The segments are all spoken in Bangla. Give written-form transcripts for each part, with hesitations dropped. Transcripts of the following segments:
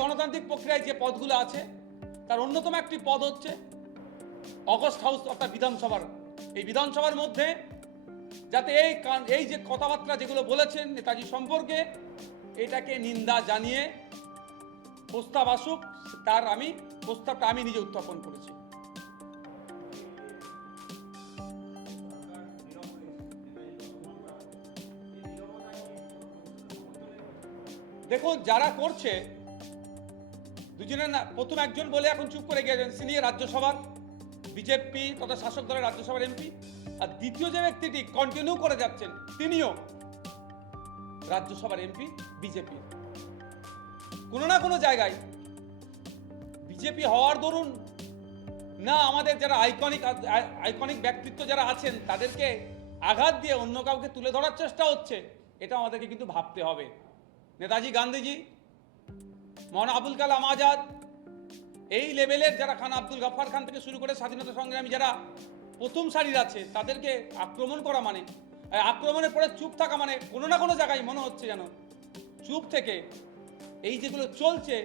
গণতান্ত্রিক প্রক্রিয়ায় যে পদগুলো আছে তার অন্যতম একটি পদ হচ্ছে অগস্ট হাউস অর্থাৎ বিধানসভার। এই বিধানসভার মধ্যে যাতে এই যে কথাবার্তা যেগুলো বলেছেন নেতাজি সম্পর্কে, এটাকে নিন্দা জানিয়ে প্রস্তাব আসুক, তার প্রস্তাবটা আমি নিজে উত্থাপন করেছি। দেখুন, যারা করছে দুজনের না, প্রথম একজন বলে এখন চুপ করে গিয়েছেন, সিনিয়র রাজ্যসভার বিজেপি তথা শাসক দলের রাজ্যসভার এমপি। আর দ্বিতীয় যে ব্যক্তিটি কন্টিনিউ করে যাচ্ছেন, তিনিও রাজ্যসভার এমপি বিজেপির। কোনো না কোনো জায়গায় বিজেপি হওয়ার দরুন না আমাদের যারা আইকনিক ব্যক্তিত্ব যারা আছেন তাদেরকে আঘাত দিয়ে অন্য কাউকে তুলে ধরার চেষ্টা হচ্ছে, এটা আমাদেরকে কিন্তু ভাবতে হবে। নেতাজি গান্ধীজি, মৌলানা আবুল কালাম আজাদ, এই লেভেলের যারা খান আব্দুল গফফার খান থেকে শুরু করে স্বাধীনতা সংগ্রামী যারা প্রথম সারির আছে, তাদেরকে আক্রমণ করা মানে, আক্রমণের পরে চুপ থাকা মানে কোনো না কোনো জায়গায় মনে হচ্ছে যেন চুপ থেকে এই যেগুলো চলছে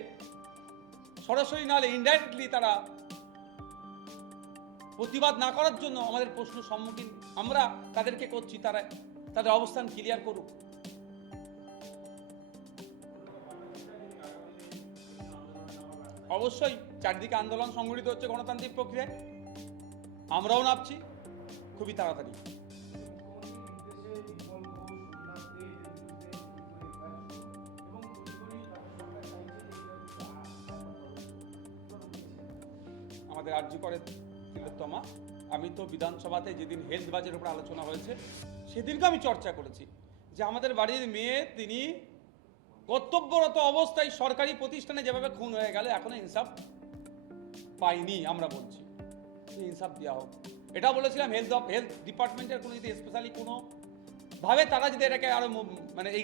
সরাসরি নাহলে ইনডাইরেক্টলি তারা প্রতিবাদ না করার জন্য আমাদের প্রশ্ন সম্মুখীন আমরা তাদেরকে করছি, তারা তাদের অবস্থান ক্লিয়ার করুক। অবশ্যই চারদিকে আন্দোলন সংগঠিত হচ্ছে গণতান্ত্রিক প্রক্রিয়ায়, আমরাও নামছি খুবই তাড়াতাড়ি। আমাদের আর্জি করে তিলোত্তমা, আমি তো বিধানসভাতে যেদিন হেলথ বাজের উপর আলোচনা হয়েছে সেদিনকে আমি চর্চা করেছি যে আমাদের বাড়ির মেয়ে তিনি কর্তব্যরত অবস্থায় সরকারি প্রতিষ্ঠানে যেভাবে খুন হয়ে গেল এখনো ইনসাফ পাইনি। আমরা বলছি ইনসাফ দেওয়া হোক। এটা বলেছিলাম হেলথ ডিপার্টমেন্টের কোনো যদি স্পেশালি কোনো ভাবে তারা যদি এটাকে আরো মানে এই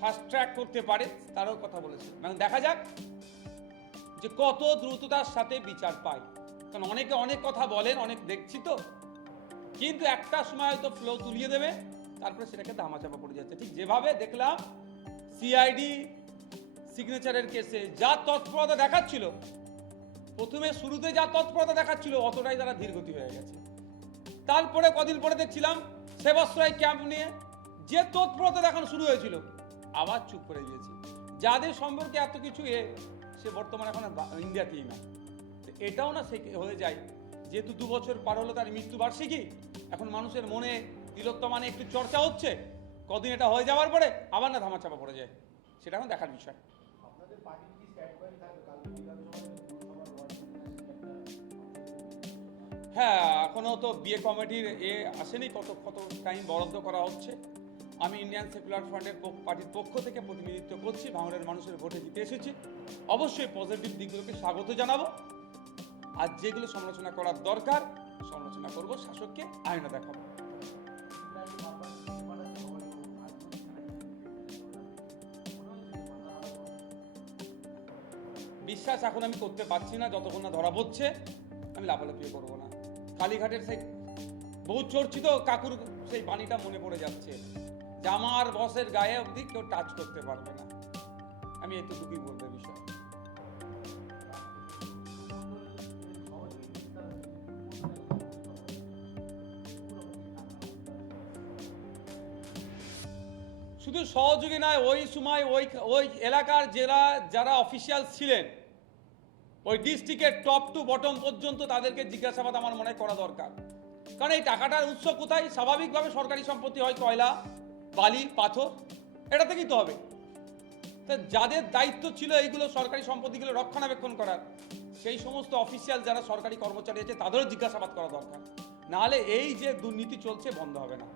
ফাস্ট ট্র্যাক করতে পারে তারও কথা বলেছি। মানে দেখা যাক যে কত দ্রুততার সাথে বিচার পায়, কারণ অনেকে অনেক কথা বলেন, অনেক দেখছি তো, কিন্তু একটা সময় হয়তো ফ্লো তুলিয়ে দেবে, তারপরে সেটাকে ধামাচাপা পড়ে যাচ্ছে। ঠিক যেভাবে দেখলাম সিআইডি সিগনেচারের কেসে যা তৎপরতা দেখাচ্ছিল, প্রথমে শুরুতে যা তৎপরতা দেখাচ্ছিল অতটাই তারা ধীরগতি হয়ে গেছে। তারপরে কদিন পরে দেখছিলাম সেবাশ্রয় ক্যাম্প নিয়ে যে তৎপরতা দেখানো শুরু হয়েছিল আবার চুপ করে গিয়েছে। যাদের সম্পর্কে এত কিছু সে বর্তমানে এখন ইন্ডিয়াতেই না। এটাও না সে হয়ে যায়, যেহেতু 2 বছর পার হলো তার মৃত্যুবার্ষিকী, এখন মানুষের মনে তিলোত্তমা একটু চর্চা হচ্ছে, কদিন এটা হয়ে যাওয়ার পরে আবার না ধামাচাপা পড়ে যায়, সেটা এখন দেখার বিষয়। হ্যাঁ, এখনো তো বিয়ে কমিটির আসেনি, কত টাইম বরাদ্দ করা হচ্ছে। আমি ইন্ডিয়ান সেকুলার ফ্রন্টের পার্টির পক্ষ থেকে প্রতিনিধিত্ব করছি, ভাঙড়ের মানুষের ভোটে জিতে এসেছি। অবশ্যই পজিটিভ দিকগুলোকে স্বাগত জানাবো, আর যেগুলো সমালোচনা করার দরকার সমালোচনা করব, শাসককে আয়না দেখাবো। বিশ্বাস এখন আমি করতে পারছি না, যতক্ষণ না ধরা পড়ছে আমি লাফালাফি করবো না। কালীঘাটের সেই বহু চর্চিত কাকুর সেই বাণীটা মনে পড়ে যাচ্ছে যে আমার বসের গায়ে অবধি কেউ টাচ করতে পারবে না। আমি এতটুকুই বলবো বিষয়। শুধু সহযোগী নয়, ওই সময় ওই এলাকার যারা অফিসিয়াল ছিলেন, ওই ডিস্ট্রিক্টের টপ টু বটম পর্যন্ত তাদেরকে জিজ্ঞাসাবাদ আমার মনে করা দরকার। কারণ এই টাকাটার উৎস কোথায়? স্বাভাবিকভাবে সরকারি সম্পত্তি হয়, কয়লা, বালি, পাথর, এটা থেকেই তো হবে। তো যাদের দায়িত্ব ছিল এইগুলো সরকারি সম্পত্তিগুলো রক্ষণাবেক্ষণ করার, সেই সমস্ত অফিসিয়াল যারা সরকারি কর্মচারী আছে তাদেরও জিজ্ঞাসাবাদ করা দরকার, নাহলে এই যে দুর্নীতি চলছে বন্ধ হবে না।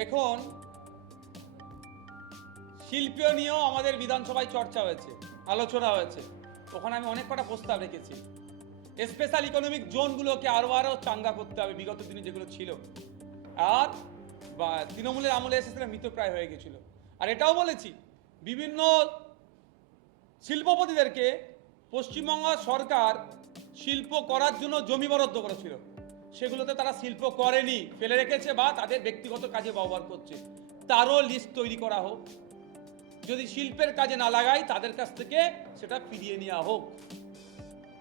দেখুন, শিল্পীয় নিয়েও আমাদের বিধানসভায় চর্চা হয়েছে, আলোচনা হয়েছে, ওখানে আমি অনেক কটা প্রস্তাব রেখেছি। স্পেশাল ইকোনমিক জোনগুলোকে আরও চাঙ্গা করতে হবে, বিগত দিনে যেগুলো ছিল, আর তৃণমূলের আমলে এসে সেটা মৃতপ্রায় হয়ে গেছিল। আর এটাও বলেছি বিভিন্ন শিল্পপতিদেরকে পশ্চিমবঙ্গ সরকার শিল্প করার জন্য জমি বরাদ্দ করেছিল, সেগুলোতে তারা শিল্প করেনি, ফেলে রেখেছে বা তাদের ব্যক্তিগত কাজে ব্যবহার করছে। তারও লিস্ট তৈরি করা হোক, যদি শিল্পের কাজে না লাগায় তাদের কাছ থেকে সেটা ফিরিয়ে নেওয়া হোক,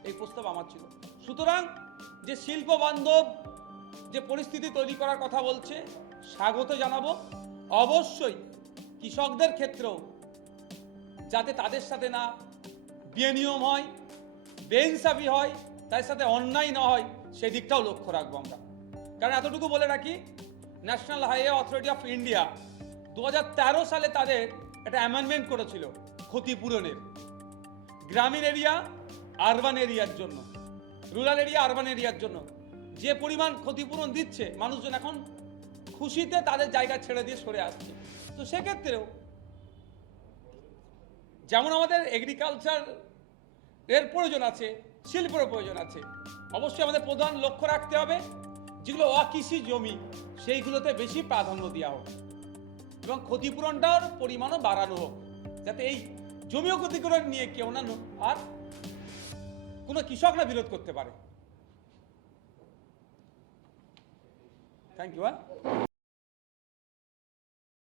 এই প্রস্তাব আমার ছিল। সুতরাং যে শিল্প বান্ধব যে পরিস্থিতি তৈরি করার কথা বলছে, স্বাগত জানাবো। অবশ্যই কৃষকদের ক্ষেত্রেও যাতে তাদের সাথে না বেনিয়ম হয়, বেইনসাফি হয়, তাদের সাথে অন্যায় না হয়, সেদিকটাও লক্ষ্য রাখবো আমরা। কারণ এতটুকু বলে রাখি, national highway authority of India 2013 সালে তাদের একটা অ্যামেন্ডমেন্ট করেছিল ক্ষতিপূরণের, গ্রামীণ এরিয়া আরবান এরিয়ার জন্য, রুরাল এরিয়া আরবান এরিয়ার জন্য যে পরিমাণ ক্ষতিপূরণ দিচ্ছে, মানুষজন এখন খুশিতে তাদের জায়গা ছেড়ে দিয়ে সরে আসছে। তো সেক্ষেত্রেও যেমন আমাদের এগ্রিকালচার এর প্রয়োজন আছে, শিল্পের প্রয়োজন আছে, অবশ্যই আমাদের প্রধান লক্ষ্য রাখতে হবে যেগুলো অকৃষি জমি সেইগুলোতে বেশি প্রাধান্য দেওয়া হোক এবং ক্ষতিপূরণটার পরিমাণও বাড়ানো হোক, যাতে এই জমি ক্ষতিপূরণ নিয়ে কেউ না আর কোনো কৃষকরা বিরোধ করতে পারে। Thank you.